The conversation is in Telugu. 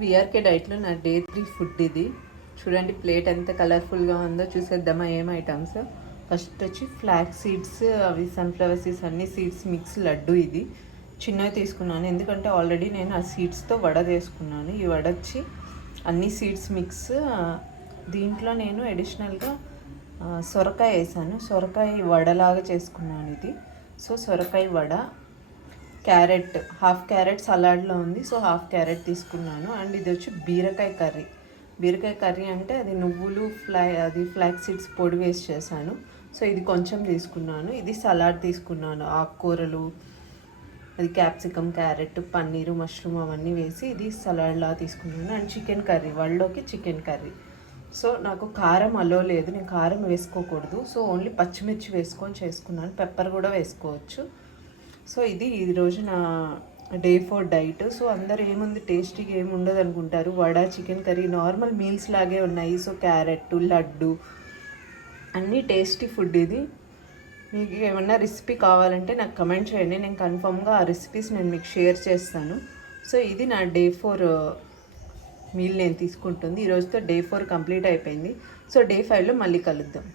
విఆర్కే డైట్లో నా డే 3 ఫుడ్ ఇది. చూడండి ప్లేట్ ఎంత కలర్ఫుల్గా ఉందో. చూసేద్దామా ఏం ఐటమ్స్. ఫస్ట్ వచ్చి ఫ్లాక్ సీడ్స్, అవి సన్ఫ్లవర్ సీడ్స్, అన్ని సీడ్స్ మిక్స్ లడ్డు. ఇది చిన్నవి తీసుకున్నాను ఎందుకంటే ఆల్రెడీ నేను ఆ సీడ్స్తో వడ చేసుకున్నాను. ఈ వడ వచ్చి అన్ని సీడ్స్ మిక్స్. దీంట్లో నేను అడిషనల్గా సొరకాయ వేసాను. సొరకాయ వడలాగా చేసుకున్నాను ఇది. సో సొరకాయ వడ, క్యారెట్, హాఫ్ క్యారెట్ సలాడ్లో ఉంది, సో హాఫ్ క్యారెట్ తీసుకున్నాను. అండ్ ఇది వచ్చి బీరకాయ కర్రీ. బీరకాయ కర్రీ అంటే అది నువ్వులు ఫ్లాక్ సీడ్స్ పొడి వేసి చేశాను. సో ఇది కొంచెం తీసుకున్నాను. ఇది సలాడ్ తీసుకున్నాను, ఆకుకూరలు, అది క్యాప్సికమ్, క్యారెట్, పన్నీరు, మష్రూమ్ అవన్నీ వేసి ఇది సలాడ్లా తీసుకున్నాను. అండ్ చికెన్ కర్రీ, వాళ్ళలోకి చికెన్ కర్రీ. సో నాకు కారం అలో లేదు, నేను కారం వేసుకోకూడదు. సో ఓన్లీ పచ్చిమిర్చి వేసుకొని చేసుకున్నాను. పెప్పర్ కూడా వేసుకోవచ్చు. సో ఇది ఈరోజు నా డే 4 డైట్. సో అందరు ఏముంది టేస్టీగా ఏమి ఉండదు అనుకుంటారు. Vada, chicken curry normal meals లాగే ఉన్నాయి. సో క్యారెట్, లడ్డు అన్నీ టేస్టీ ఫుడ్ ఇది. మీకు ఏమన్నా రెసిపీ కావాలంటే నాకు కమెంట్ చేయండి, నేను కన్ఫామ్గా ఆ రెసిపీస్ నేను మీకు షేర్ చేస్తాను. సో ఇది నా డే 4 మీల్ నేను తీసుకుంటుంది. ఈరోజుతో డే 4 కంప్లీట్ అయిపోయింది. సో డే 5లో మళ్ళీ కలుద్దాం.